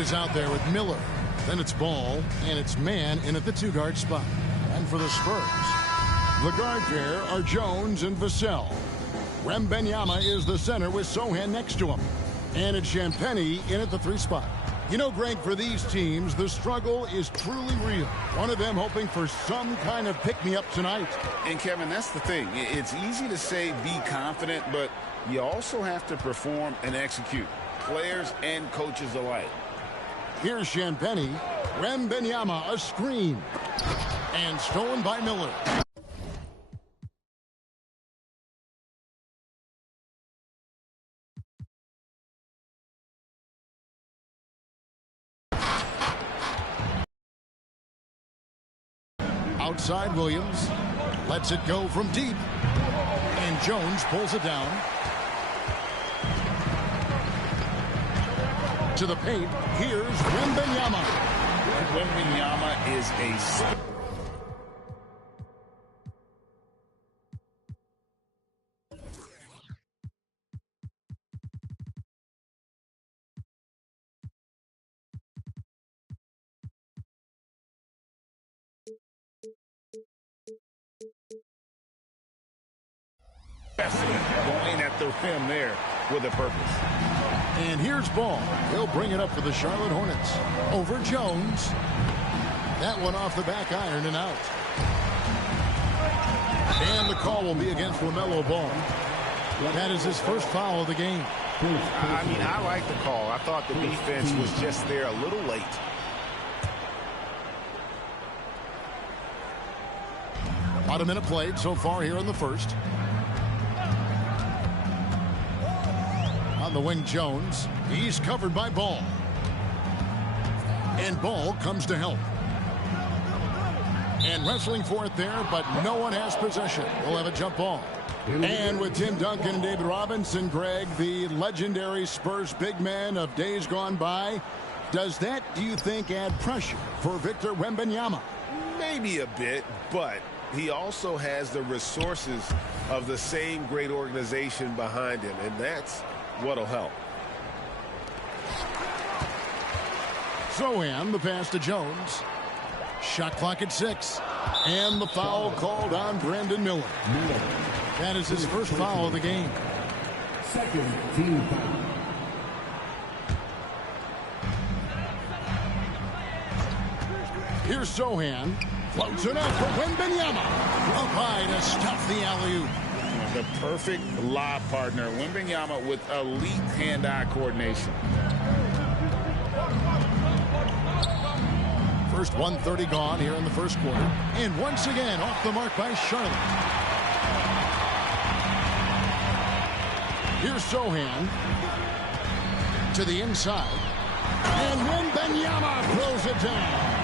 is out there with Miller. Then it's Ball, and it's man in at the 2-guard spot. And for the Spurs, the guard pair are Jones and Vassell. Wembanyama is the center with Sochan next to him. And it's Champagnie in at the 3 spot. You know, Greg, for these teams, the struggle is truly real. One of them hoping for some kind of pick-me-up tonight. And, Kevin, that's the thing. It's easy to say be confident, but you also have to perform and execute, players and coaches alike. Here's Champagnie. Wembanyama, a screen. And stolen by Miller. Outside Williams. Lets it go from deep. And Jones pulls it down. To the paint. Here's Wembanyama. Wembanyama is a... going at the rim there with a purpose. And here's Ball. He'll bring it up for the Charlotte Hornets. Over Jones. That one off the back iron and out. And the call will be against LaMelo Ball. That is his first foul of the game. I mean, I like the call. I thought the defense was just there a little late. About a minute played so far here in the first. On the wing, Jones. He's covered by Ball. And Ball comes to help. And wrestling for it there, but no one has possession. We'll have a jump ball. And with Tim Duncan and David Robinson, Greg, the legendary Spurs big man of days gone by, does that, do you think, add pressure for Victor Wembanyama? Maybe a bit, but he also has the resources of the same great organization behind him, and that's what'll help. Sochan, the pass to Jones. Shot clock at 6. And the foul called on Brandon Miller. That is his first foul of the game. Second team foul. Here's Sochan. Floats it up for Wembanyama. Up high to stuff the alley-oop. The perfect lob partner. Wembanyama with elite hand-eye coordination. First 1:30 gone here in the first quarter. And once again off the mark by Charlotte. Here's Sochan. To the inside. And Wembanyama throws it down.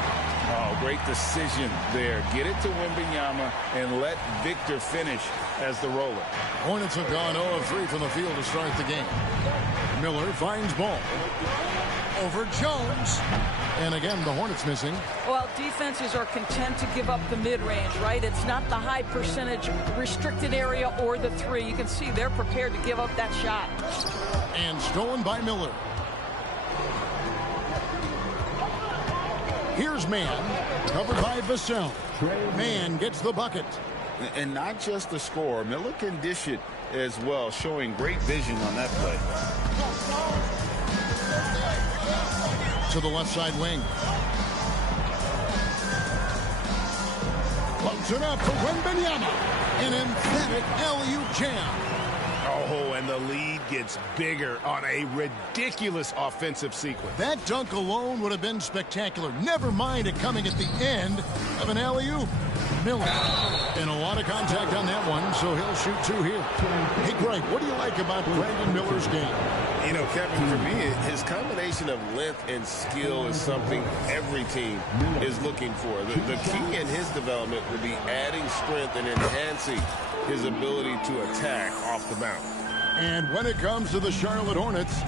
Oh, great decision there. Get it to Wembanyama and let Victor finish as the roller. Hornets have gone 0 of 3 from the field to start the game. Miller finds Ball. Over Jones. And again, the Hornets missing. Well, defenses are content to give up the mid-range, right? It's not the high percentage restricted area or the 3. You can see they're prepared to give up that shot. And stolen by Miller. Here's Man, covered by Vassell. Man gets the bucket. And not just the score. Miller can dish it as well, showing great vision on that play. To the left side wing. Floats it up for Wembanyama. An emphatic alley-oop jam. Oh, and the lead gets bigger on a ridiculous offensive sequence. That dunk alone would have been spectacular. Never mind it coming at the end of an alley-oop. Miller. And a lot of contact on that one, so he'll shoot 2 here. Hey, Greg, what do you like about Brandon Miller's game? You know, Kevin, for me, his combination of length and skill is something every team is looking for. The key in his development will be adding strength and enhancing his ability to attack off the bounce. And when it comes to the Charlotte Hornets,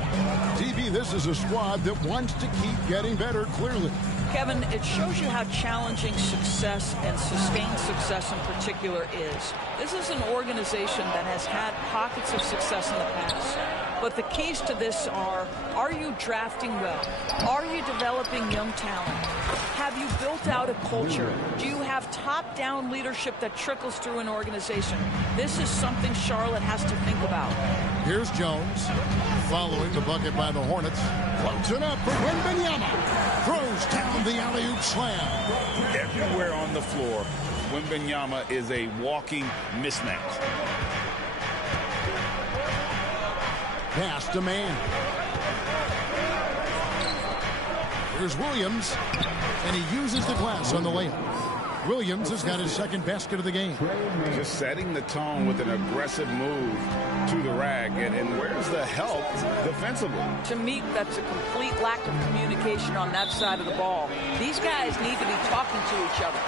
DB, this is a squad that wants to keep getting better, clearly. Kevin, it shows you how challenging success and sustained success in particular is. This is an organization that has had pockets of success in the past. But the keys to this are you drafting well? Are you developing young talent? Have you built out a culture? Do you have top-down leadership that trickles through an organization? This is something Charlotte has to think about. Here's Jones following the bucket by the Hornets. Floats it up for Wembanyama. Throws down the alley-oop slam. Everywhere on the floor, Wembanyama is a walking mismatch. Pass to man. Here's Williams, and he uses the glass on the layup. Williams has got his second basket of the game. Just setting the tone with an aggressive move to the rack. And where's the help defensively? To me, that's a complete lack of communication on that side of the ball. These guys need to be talking to each other.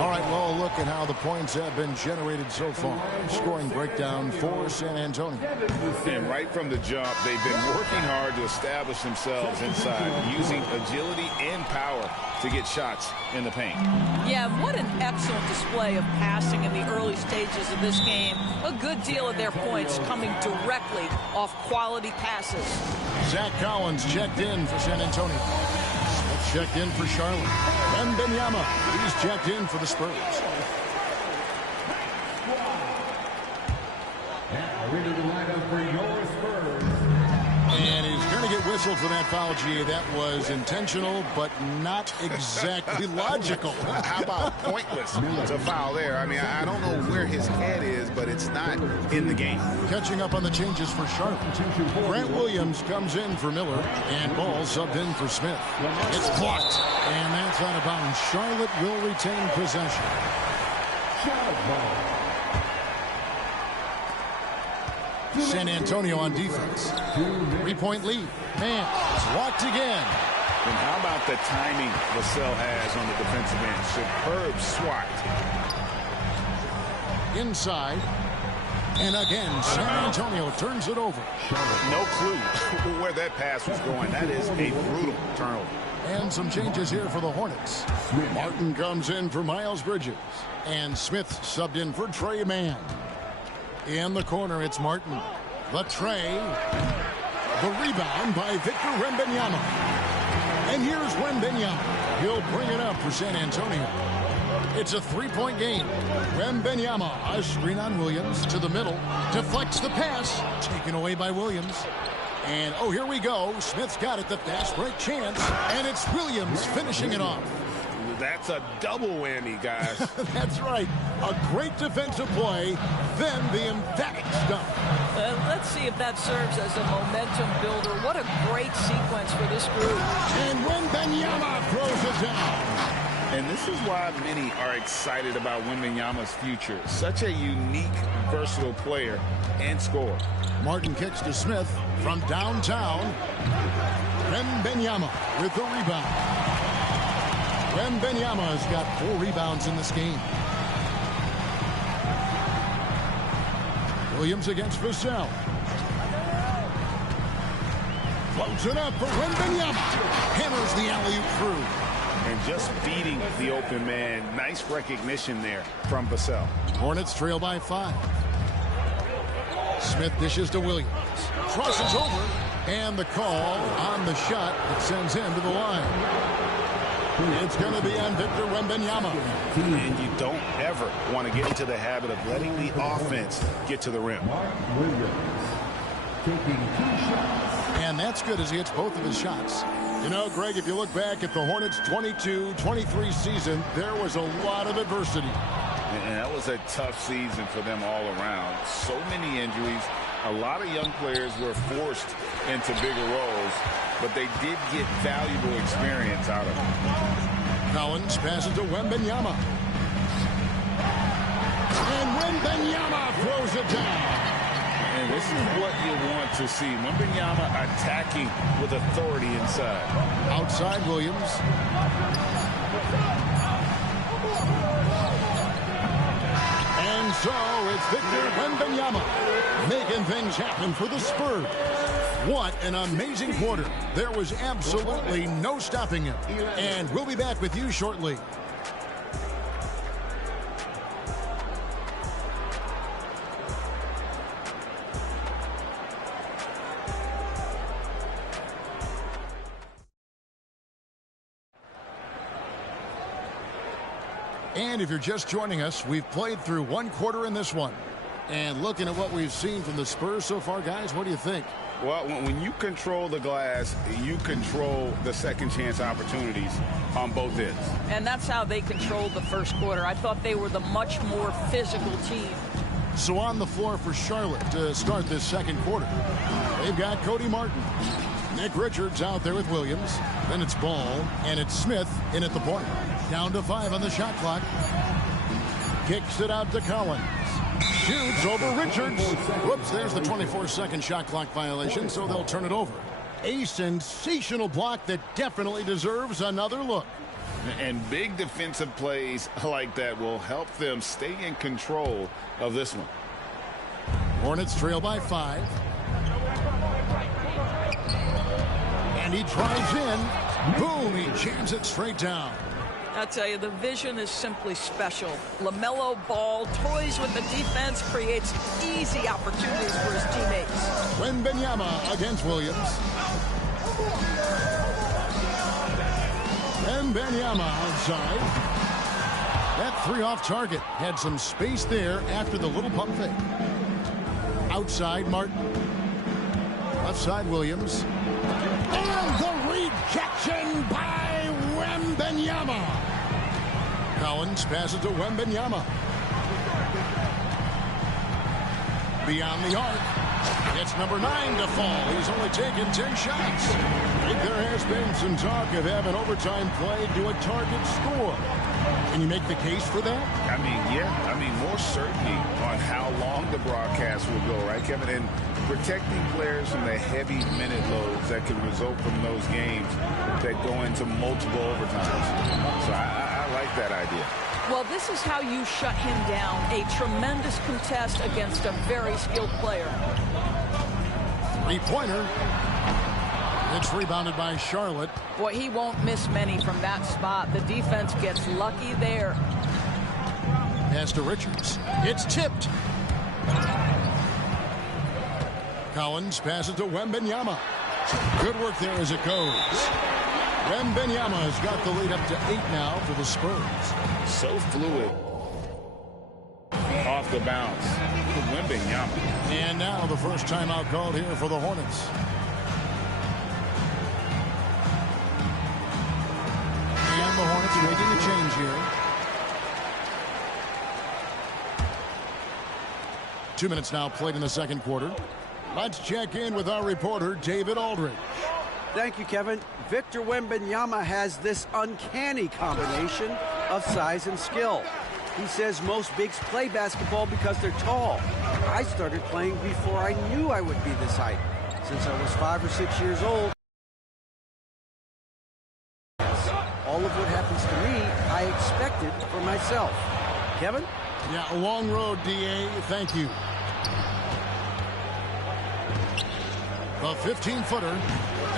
All right, well, look at how the points have been generated so far. Scoring breakdown for San Antonio. And right from the jump, they've been working hard to establish themselves inside, using agility and power to get shots in the paint. Yeah, what an excellent display of passing in the early stages of this game. A good deal of their points coming directly off quality passes. Zach Collins checked in for San Antonio. Smith checked in for Charlotte. Wembanyama, he's checked in for the Spurs. Now into the lineup for your Spurs. And he's going to get whistled for that foul, G. That was intentional, but not exactly logical. How about pointless to foul there? I mean, I don't know where his head is, but it's not in the game. Catching up on the changes for Charlotte. Grant Williams comes in for Miller, and Ball subbed in for Smith. It's blocked, and that's out of bounds. Charlotte will retain possession. Charlotte ball. San Antonio on defense. 3-point lead. Man, it's blocked again. And how about the timing Vassell has on the defensive end? Superb swat. Inside. And again, San Antonio turns it over. No clue where that pass was going. That is a brutal turnover. And some changes here for the Hornets. Martin comes in for Miles Bridges. And Smith subbed in for Trey Mann. In the corner, it's Martin. The tray. The rebound by Victor Wembanyama. And here's Wembanyama. He'll bring it up for San Antonio. It's a three-point game. Wembanyama, a screen on Williams to the middle. Deflects the pass. Taken away by Williams. And, oh, here we go. Smith's got it, the fast break chance. And it's Williams finishing it off. That's a double whammy, guys. That's right. A great defensive play, then the emphatic stuff. Let's see if that serves as a momentum builder. What a great sequence for this group. And Wembanyama throws it down. And this is why many are excited about Wembanyama's future. Such a unique, versatile player and scorer. Martin kicks to Smith from downtown. Wembanyama with the rebound. Wembanyama has got 4 rebounds in this game. Williams against Vassell. Floats it up for Wembanyama. Hammers the alley-oop through. And just feeding the open man. Nice recognition there from Vassell. Hornets trail by 5. Smith dishes to Williams. Crosses over. And the call on the shot that sends him to the line. It's going to be on Victor Wembanyama. And you don't ever want to get into the habit of letting the offense get to the rim. And that's good as he hits both of his shots. You know, Greg, if you look back at the Hornets' 22-23 season, there was a lot of adversity. And that was a tough season for them all around. So many injuries. A lot of young players were forced into bigger roles, but they did get valuable experience out of it. Collins passes to Wembanyama. And Wembanyama throws it down. And this is what you want to see. Wembanyama attacking with authority inside. Outside Williams. And so it's Victor Wembanyama making things happen for the Spurs. What an amazing quarter. There was absolutely no stopping him. And we'll be back with you shortly. And if you're just joining us, we've played through one quarter in this one. And looking at what we've seen from the Spurs so far, guys, what do you think? Well, when you control the glass, you control the second chance opportunities on both ends. And that's how they controlled the first quarter. I thought they were the much more physical team. So on the floor for Charlotte to start this second quarter, they've got Cody Martin. Nick Richards out there with Williams. Then it's Ball, and it's Smith in at the point. Down to 5 on the shot clock. Kicks it out to Collins. Shoots over Richards. Whoops, there's the 24-second shot clock violation, so they'll turn it over. A sensational block that definitely deserves another look. And big defensive plays like that will help them stay in control of this one. Hornets trail by 5. And he drives in. Boom, he jams it straight down. I'll tell you, the vision is simply special. LaMelo Ball toys with the defense, creates easy opportunities for his teammates. Wembanyama against Williams. Wembanyama outside. That 3 off target. Had some space there after the little pump fake. Outside Martin. Left side Williams. And the rejection by Wembanyama. Collins passes to Wembanyama. Beyond the arc. It's number 9 to fall. He's only taken 10 shots. I think there has been some talk of having overtime play to a target score. Can you make the case for that? I mean, yeah. I mean, more certainty on how long the broadcast will go, right, Kevin? And protecting players from the heavy minute loads that can result from those games that go into multiple overtimes. So I like that idea. Well, this is how you shut him down. A tremendous contest against a very skilled player. 3-pointer. It's rebounded by Charlotte. Boy, he won't miss many from that spot. The defense gets lucky there. Pass to Richards. It's tipped. Collins passes to Wembanyama. Good work there as it goes. Wembanyama has got the lead up to 8 now for the Spurs. So fluid off the bounce. Wembanyama. And now the first timeout called here for the Hornets. And the Hornets making a change here. 2 minutes now played in the second quarter. Let's check in with our reporter, David Aldridge. Thank you, Kevin. Victor Wembanyama has this uncanny combination of size and skill. He says most bigs play basketball because they're tall. I started playing before I knew I would be this height. Since I was 5 or 6 years old, all of what happens to me, I expected for myself. Kevin? Yeah, a long road, D.A. Thank you. A 15-footer,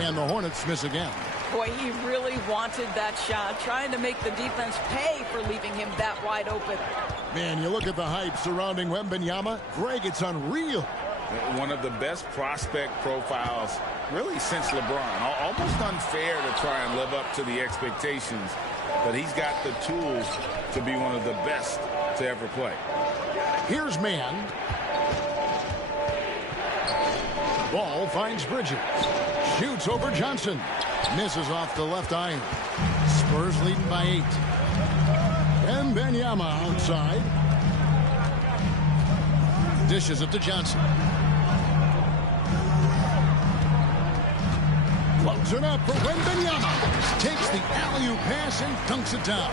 and the Hornets miss again. Boy, he really wanted that shot, trying to make the defense pay for leaving him that wide open. Man, you look at the hype surrounding Wembanyama. Greg, it's unreal. One of the best prospect profiles really since LeBron. Almost unfair to try and live up to the expectations, but he's got the tools to be one of the best to ever play. Here's Mann. Ball finds Bridges. Shoots over Johnson. Misses off the left iron. Spurs leading by 8. Wembanyama outside. Dishes it to Johnson. Loads it up for Wembanyama. Takes the alley-oop pass and dunks it down.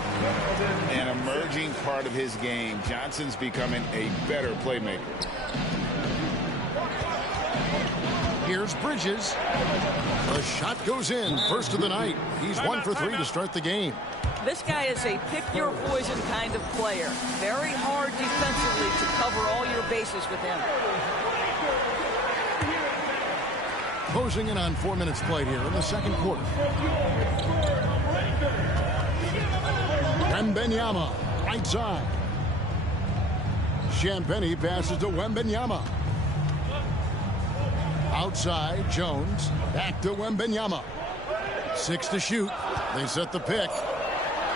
An emerging part of his game. Johnson's becoming a better playmaker. Here's Bridges. The shot goes in. First of the night. He's 1 for 3 to start the game. This guy is a pick-your-poison kind of player. Very hard defensively to cover all your bases with him. Closing in on 4 minutes played here in the second quarter. Wembanyama, right side. Champagnie passes to Wembanyama. Outside, Jones. Back to Wembanyama. 6 to shoot. They set the pick.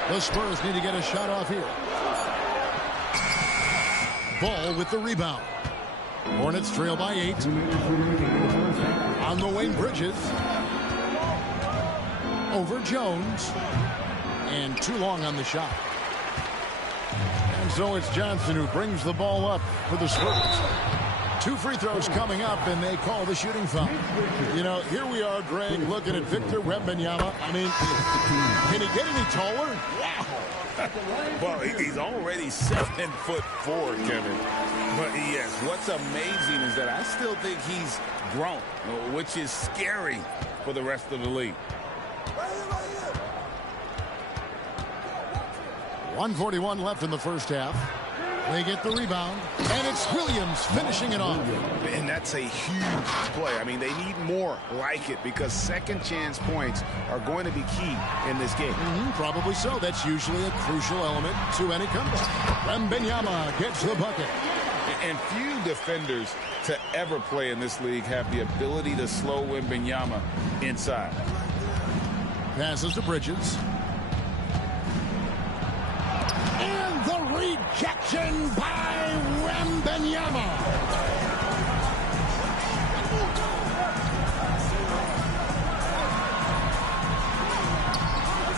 The Spurs need to get a shot off here. Ball with the rebound. Hornets trail by 8. On the wing, Bridges. Over Jones. And too long on the shot. And so it's Johnson who brings the ball up for the Spurs. 2 free throws coming up, and they call the shooting foul. You know, here we are, Greg, looking at Victor Wembanyama. I mean, can he get any taller? Wow. Well, he's already 7'4", Kevin. But yes, what's amazing is that I still think he's grown, which is scary for the rest of the league. 1:41 left in the first half. They get the rebound, and it's Williams finishing it off. And that's a huge play. I mean, they need more like it because second chance points are going to be key in this game. Probably so. That's usually a crucial element to any comeback. Wembanyama gets the bucket. And few defenders to ever play in this league have the ability to slow Wembanyama inside. Passes to Bridges. And the rejection by Wembanyama.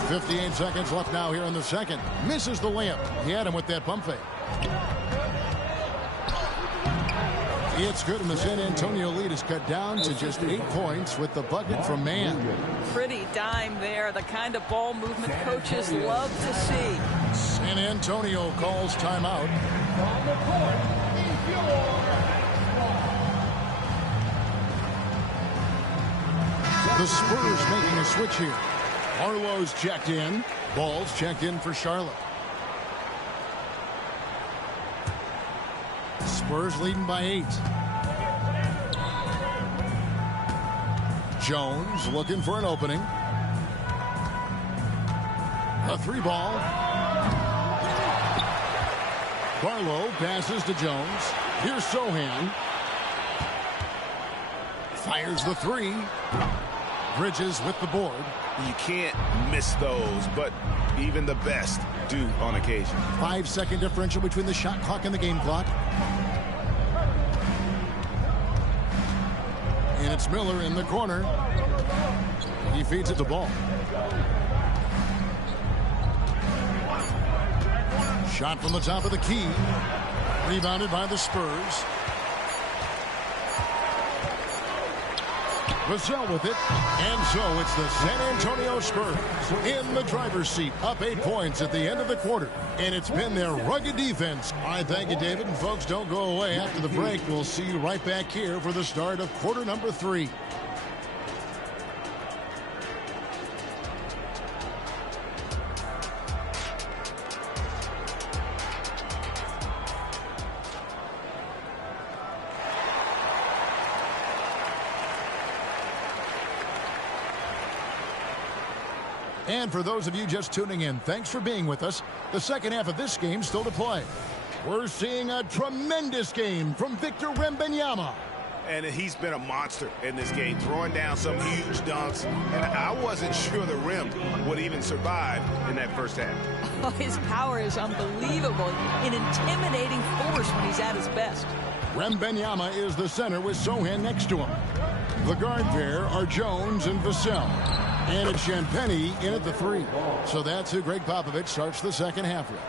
.58 seconds left now here in the second. Misses the layup. He had him with that pump fake. It's good, and the San Antonio lead is cut down to just 8 points with the bucket from Mann. Pretty dime there, the kind of ball movement coaches love to see. San Antonio calls timeout. The Spurs making a switch here. Harlow's checked in. Ball's checked in for Charlotte. Spurs leading by 8. Jones looking for an opening. A 3-ball. Barlow passes to Jones. Here's Sohan. Fires the 3. Bridges with the board. You can't miss those, but even the best do on occasion. 5-second differential between the shot clock and the game clock. And it's Miller in the corner. He feeds it the ball. Shot from the top of the key. Rebounded by the Spurs. Vassell with it. And so it's the San Antonio Spurs in the driver's seat, up 8 points at the end of the quarter. And it's been their rugged defense. I thank you, David. And folks, don't go away. After the break, we'll see you right back here for the start of quarter number 3. And for those of you just tuning in, thanks for being with us. The second half of this game still to play. We're seeing a tremendous game from Victor Wembanyama. And he's been a monster in this game, throwing down some huge dunks. And I wasn't sure the rim would even survive in that first half. Oh, his power is unbelievable. An intimidating force when he's at his best. Wembanyama is the center with Sohan next to him. The guard pair are Jones and Vassell. And it's Champagnie in at the 3. So that's who Greg Popovich starts the second half with.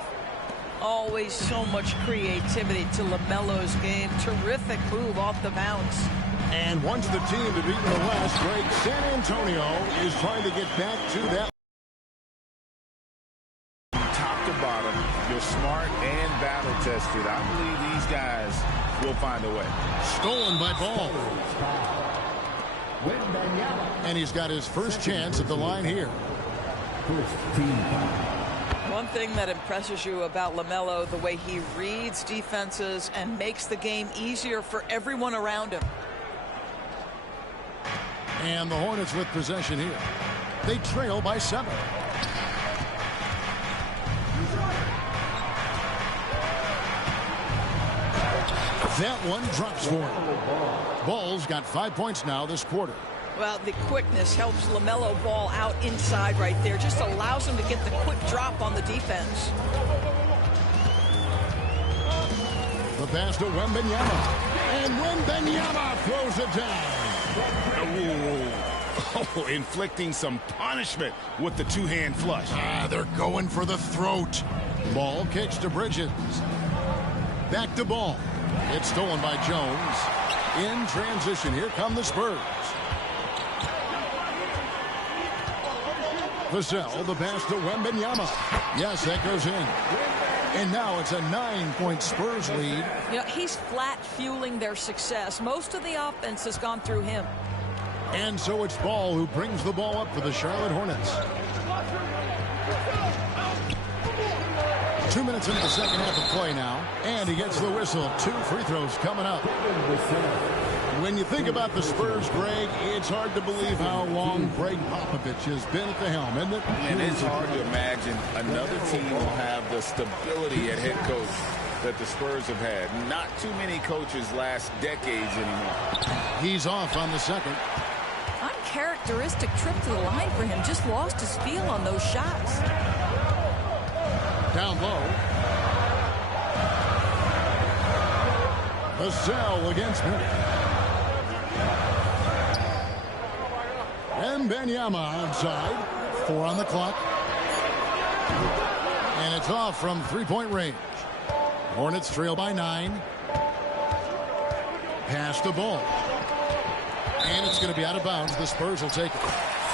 Always so much creativity to LaMelo's game. Terrific move off the bounce. And once the team to beat in the West, Greg, San Antonio is trying to get back to that. Top to bottom, you're smart and battle tested. I believe these guys will find a way. Stolen by Ball. And he's got his first chance at the line here. One thing that impresses you about LaMelo, the way he reads defenses and makes the game easier for everyone around him. And the Hornets with possession here. They trail by 7. That one drops for him. Ball's got 5 points now this quarter. Well, the quickness helps LaMelo Ball out inside right there. Just allows him to get the quick drop on the defense. The pass to Wembanyama. And Wembanyama throws it down. Oh, inflicting some punishment with the two-hand flush. They're going for the throat. Ball kicks to Bridges. Back to Ball. It's stolen by Jones. In transition, here come the Spurs. Vassell, the pass to Wembanyama. Yes, that goes in. And now it's a 9-point Spurs lead. You know, he's flat fueling their success. Most of the offense has gone through him. And so it's Ball who brings the ball up for the Charlotte Hornets. 2 minutes into the second half of play now. And he gets the whistle. 2 free throws coming up. When you think about the Spurs, Greg, it's hard to believe how long Greg Popovich has been at the helm, isn't it? And it's hard to imagine another team will have the stability at head coach that the Spurs have had. Not too many coaches last decades anymore. He's off on the second. Uncharacteristic trip to the line for him. Just lost his feel on those shots. Down low. Vassell against him. Wembanyama outside. 4 on the clock. And it's off from three-point range. Hornets trail by 9. Pass the ball. And it's going to be out of bounds. The Spurs will take it.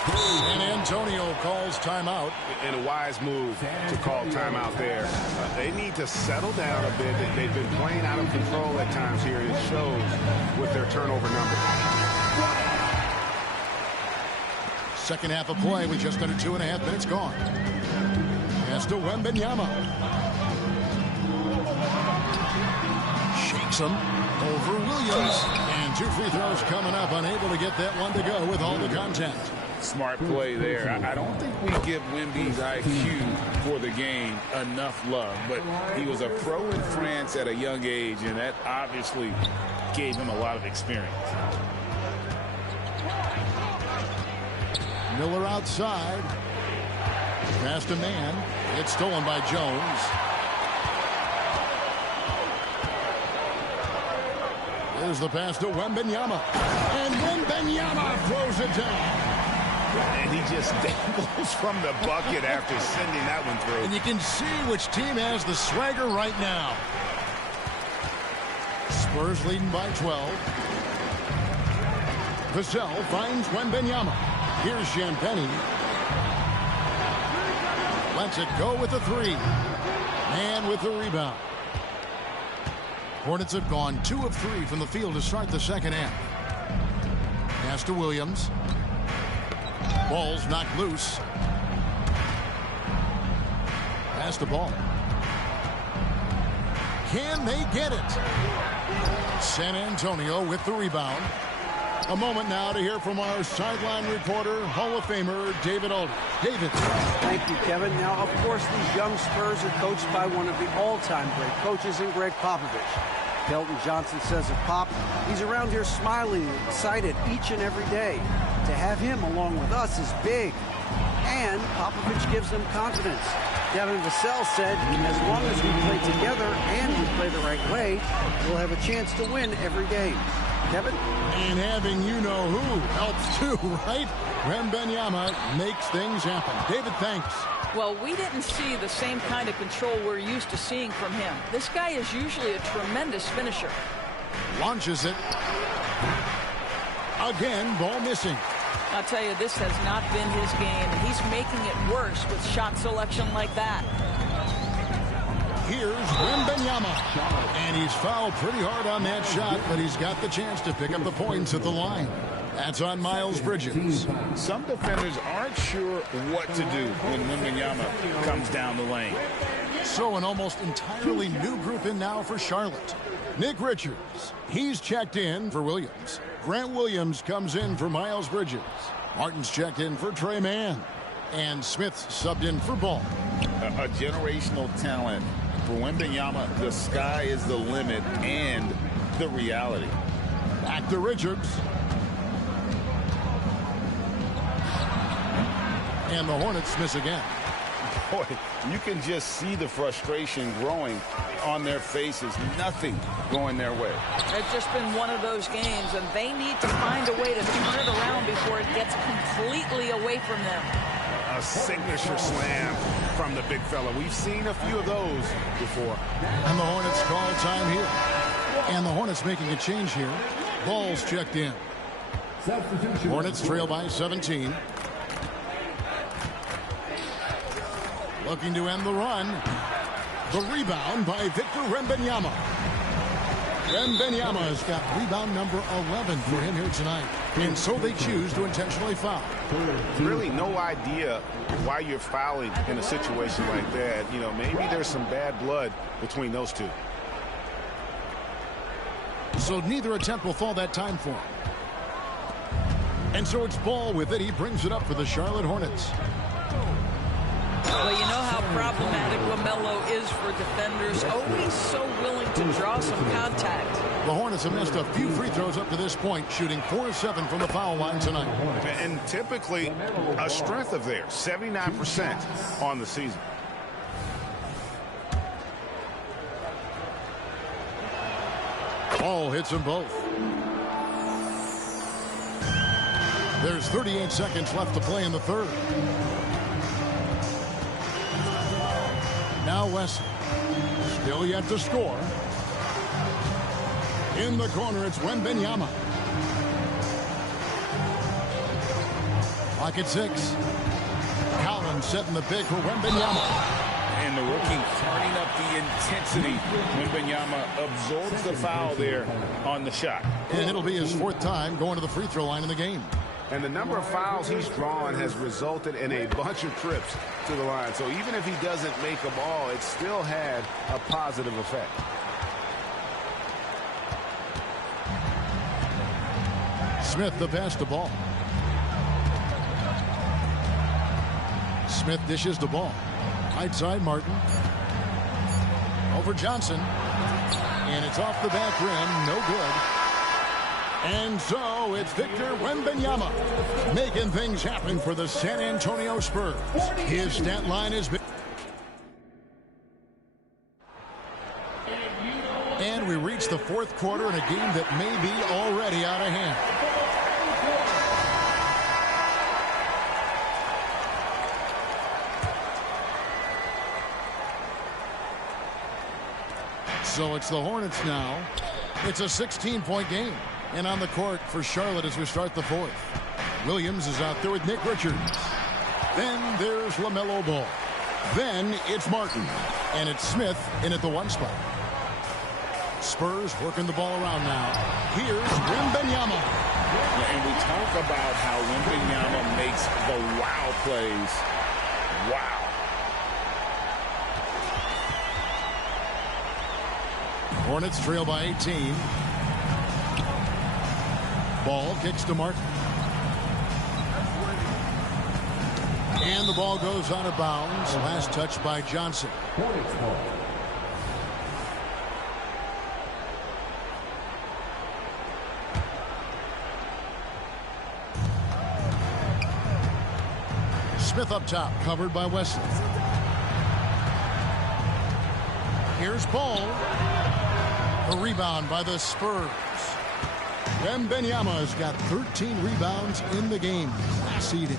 And Antonio calls timeout. And a wise move to call timeout there. They need to settle down a bit. They've been playing out of control at times here. It shows with their turnover numbers. Second half of play with just under 2.5 minutes gone. Pass to Wembanyama. Shakes him over Williams. And 2 free throws coming up. Unable to get that one to go with all the contact. Smart play there. I don't think we give Wemby's IQ for the game enough love, but he was a pro in France at a young age, and that obviously gave him a lot of experience. Miller outside. Pass to Man. It's stolen by Jones. Here's the pass to Wembanyama. And Wembanyama throws it down. And he just dangles from the bucket after sending that one through. And you can see which team has the swagger right now. Spurs leading by 12. Vassell finds Wembanyama. Here's Champagnie. Lets it go with the 3. Man with the rebound. Hornets have gone 2 of 3 from the field to start the second half. Pass to Williams. Ball's knocked loose. Pass the ball. Can they get it? San Antonio with the rebound. A moment now to hear from our sideline reporter, Hall of Famer David Aldridge. David. Thank you, Kevin. Now, of course, these young Spurs are coached by one of the all-time great coaches in Greg Popovich. Kelton Johnson says of Pop, he's around here smiling and excited each and every day. To have him along with us is big. And Popovich gives them confidence. Devin Vassell said, as long as we play together and we play the right way, we'll have a chance to win every game. Kevin? And having you-know-who helps too, right? Wembanyama makes things happen. David, thanks. Well, we didn't see the same kind of control we're used to seeing from him. This guy is usually a tremendous finisher. Launches it. Again, ball missing. I'll tell you, this has not been his game, and he's making it worse with shot selection like that. Here's Wembanyama. And he's fouled pretty hard on that shot, but he's got the chance to pick up the points at the line. That's on Miles Bridges. Some defenders aren't sure what to do when Wembanyama comes down the lane. So an almost entirely new group in now for Charlotte. Nick Richards, he's checked in for Williams. Grant Williams comes in for Miles Bridges. Martin's checked in for Trey Mann. And Smith's subbed in for Ball. A generational talent. For Wembanyama, the sky is the limit and the reality. Back to Richards. And the Hornets miss again. boy, you can just see the frustration growing on their faces. Nothing going their way. It's just been one of those games, and they need to find a way to turn it around before it gets completely away from them. A signature slam from the big fella. We've seen a few of those before. And the Hornets call time here. And the Hornets making a change here. Ball's checked in. Hornets trail by 17. Looking to end the run. The rebound by Victor Wembanyama. Wembanyama has got rebound number 11 for him here tonight. And so they choose to intentionally foul. Really no idea why you're fouling in a situation like that. You know, maybe there's some bad blood between those two. So neither attempt will fall that time for him. And so it's Ball with it. He brings it up for the Charlotte Hornets. Well, you know how problematic LaMelo is for defenders. Always so willing to draw some contact. The Hornets have missed a few free throws up to this point, shooting 4-7 from the foul line tonight. And typically a strength of theirs, 79% on the season. Ball hits them both. There's 38 seconds left to play in the third. Now Wesley, still yet to score. In the corner, it's Wembanyama. Clock at 6. Collins setting the pick for Wembanyama. And the rookie turning up the intensity. Wembanyama absorbs the foul there on the shot. And it'll be his 4th time going to the free throw line in the game. And the number of fouls he's drawn has resulted in a bunch of trips to the line. So even if he doesn't make them all, it still had a positive effect. Smith the pass to Ball. Smith dishes the ball. Right side, Martin. Over Johnson. And it's off the back rim. No good. And so it's Victor Wembanyama making things happen for the San Antonio Spurs. His stat line is big. And we reach the 4th quarter in a game that may be already out of hand. So it's the Hornets now. It's a 16-point game. And on the court for Charlotte as we start the 4th. Williams is out there with Nick Richards. Then there's LaMelo Ball. Then it's Martin. And it's Smith in at the 1 spot. Spurs working the ball around now. Here's Wembanyama. And we talk about how Wembanyama makes the wow plays. Wow. Hornets trail by 18. Ball kicks to Martin. And the ball goes out of bounds. Last touch by Johnson. Smith up top, covered by Wesley. Here's Ball. A rebound by the Spurs. Wembanyama has got 13 rebounds in the game. Seeded.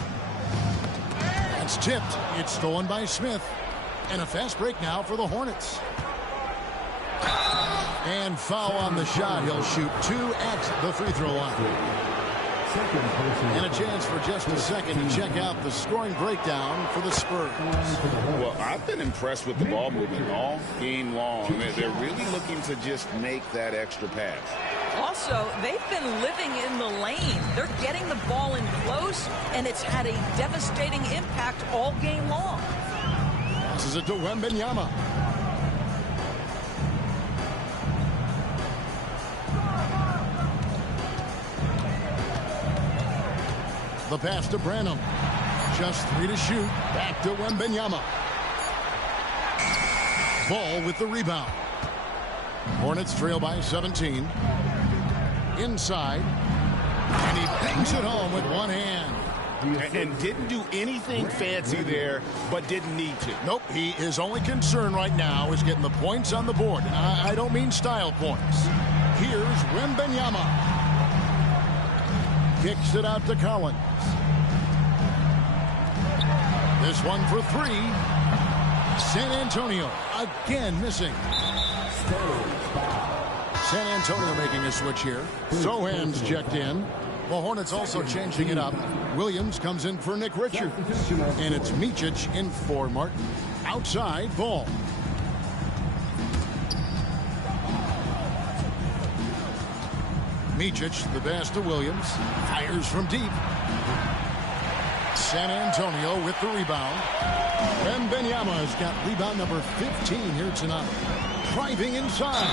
That's tipped. It's stolen by Smith. And a fast break now for the Hornets. And foul on the shot. He'll shoot 2 at the free throw line. And a chance for just a second to check out the scoring breakdown for the Spurs. Well, I've been impressed with the ball movement all game long. They're really looking to just make that extra pass. Also, they've been living in the lane. They're getting the ball in close, and it's had a devastating impact all game long. Passes it to Wembanyama. The pass to Branham. Just 3 to shoot. Back to Wembanyama. Ball with the rebound. Hornets trail by 17. Inside. And he bangs it home with one hand. And didn't do anything fancy there, but didn't need to. Nope, his only concern right now is getting the points on the board. And I don't mean style points. Here's Wembanyama. Kicks it out to Collins. This one for three. San Antonio again missing. San Antonio making a switch here. Sohan's checked in. The Hornets also changing it up. Williams comes in for Nick Richards. And it's Micic in for Martin. Outside ball. Micic, the pass to Williams. Fires from deep. San Antonio with the rebound. Wembanyama has got rebound number 15 here tonight. Driving inside.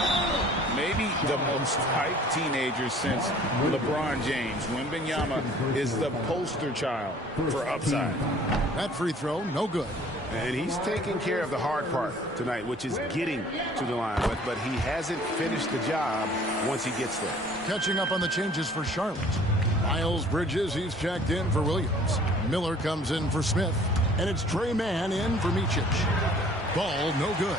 Maybe the most hyped teenager since LeBron James. Wembanyama is the poster child for upside. That free throw, no good. And he's taking care of the hard part tonight, which is getting to the line. But he hasn't finished the job once he gets there. Catching up on the changes for Charlotte. Miles Bridges, he's checked in for Williams. Miller comes in for Smith. And it's Tre Mann in for Micic. Ball, no good.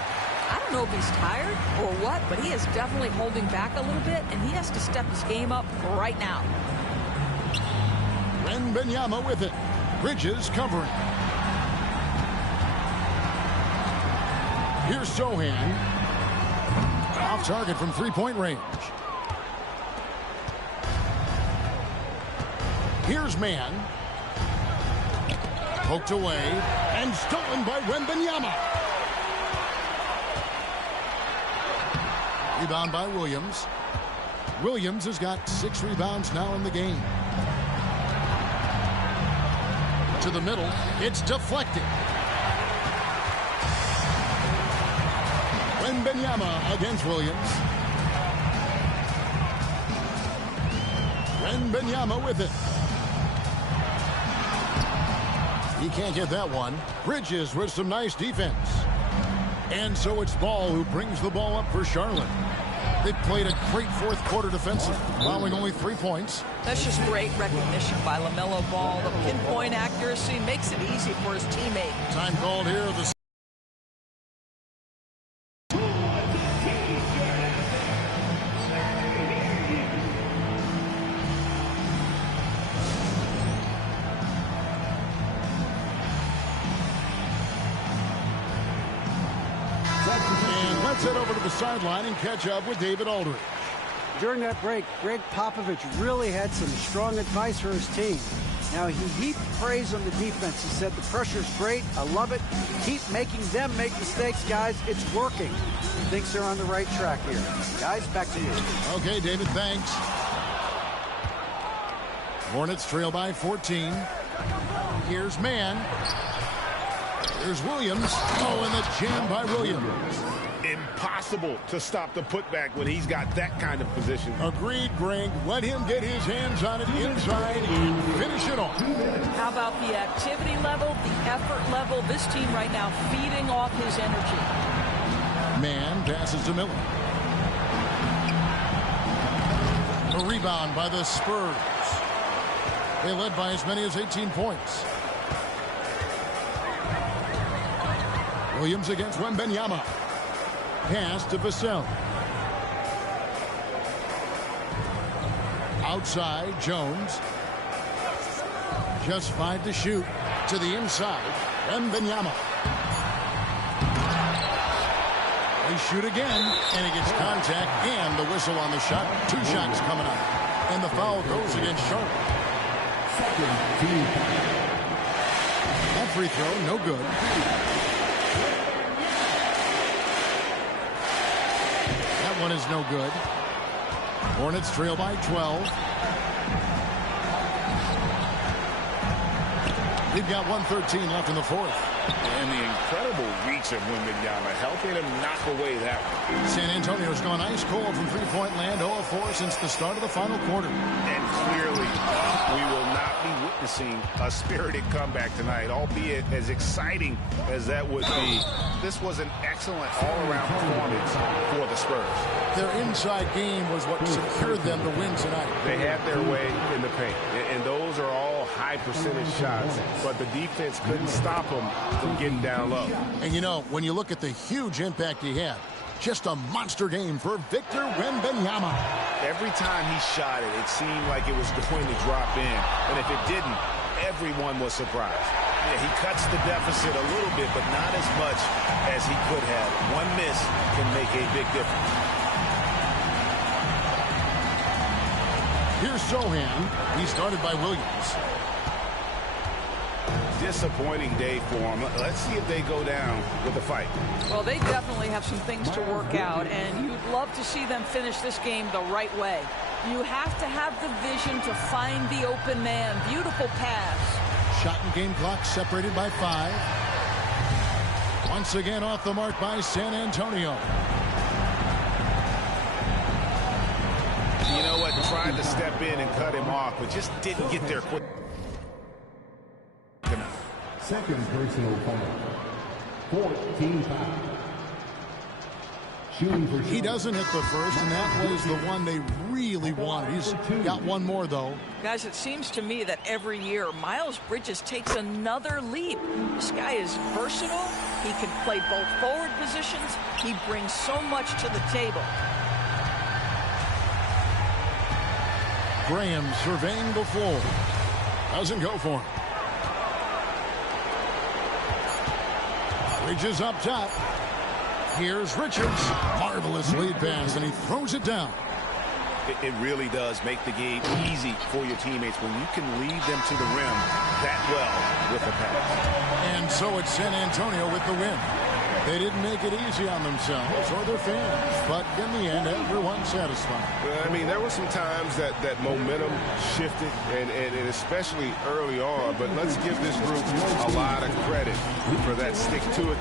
I don't know if he's tired or what, but he is definitely holding back a little bit, and he has to step his game up right now. Wembanyama with it. Bridges covering. Here's Sohan. Off target from three-point range. Here's Mann. Poked away and stolen by Wembanyama. Rebound by Williams. Williams has got 6 rebounds now in the game. To the middle. It's deflected. Wembanyama against Williams. Wembanyama with it. He can't get that one. Bridges with some nice defense. And so it's Ball who brings the ball up for Charlotte. They played a great fourth quarter defensive, allowing only 3 points. That's just great recognition by LaMelo Ball. The pinpoint accuracy makes it easy for his teammate. Time called here. The and let's head over to the sideline and catch up with David Aldridge. During that break, Greg Popovich really had some strong advice for his team. Now, he heaped praise on the defense. He said, the pressure's great. I love it. Keep making them make mistakes, guys. It's working. He thinks they're on the right track here. Guys, back to you. Okay, David, thanks. Hornets trail by 14. Here's Mann. Here's Williams. Oh, and the jam by Williams. Impossible to stop the putback when he's got that kind of position. Agreed, Greg. Let him get his hands on it inside and finish it off. How about the activity level, the effort level? This team right now feeding off his energy. Mann passes to Miller. A rebound by the Spurs. They led by as many as 18 points. Williams against Wembanyama. Pass to Vassell. Outside, Jones. Just 5 to shoot. To the inside, Wembanyama. They shoot again, and he gets contact and the whistle on the shot. 2 shots coming up. And the foul goes against Charlotte. That free throw, no good. That one is no good. Hornets trail by 12. We've got 1:13 left in the fourth. And the incredible reach of Wembanyama, helping him knock away that one. San Antonio's gone ice cold from three-point land, 0 of 4 since the start of the final quarter. And clearly, we will not be witnessing a spirited comeback tonight, albeit as exciting as that would be. This was an excellent all-around performance for the Spurs. Their inside game was what secured them to win tonight. They had their way in the paint, and those are all high percentage shots, but the defense couldn't stop him from getting down low. And you know, when you look at the huge impact he had, just a monster game for Victor Wembanyama. Every time he shot it, it seemed like it was going to drop in. And if it didn't, everyone was surprised. Yeah, he cuts the deficit a little bit, but not as much as he could have. One miss can make a big difference. Here's Sohan. He started by Williams. Disappointing day for him. Let's see if they go down with a fight. Well, they definitely have some things to work out, and you'd love to see them finish this game the right way. You have to have the vision to find the open man. Beautiful pass. Shot and game clock separated by 5. Once again off the mark by San Antonio. You know what? Tried to step in and cut him off, but just didn't get there quick enough. Second personal foul. 14 foul. Shooting for He doesn't hit the first, and that was the one they really wanted. He's got one more, though. Guys, it seems to me that every year Miles Bridges takes another leap. This guy is versatile. He can play both forward positions. He brings so much to the table. Graham surveying the floor. Doesn't go for him. Bridges up top. Here's Richards. Marvelous lead pass, and he throws it down. It really does make the game easy for your teammates when you can lead them to the rim that well with a pass. And so it's San Antonio with the win. They didn't make it easy on themselves or their fans, but in the end, everyone's satisfied. I mean, there were some times that momentum shifted, and especially early on, but let's give this group a lot of credit for that stick to it.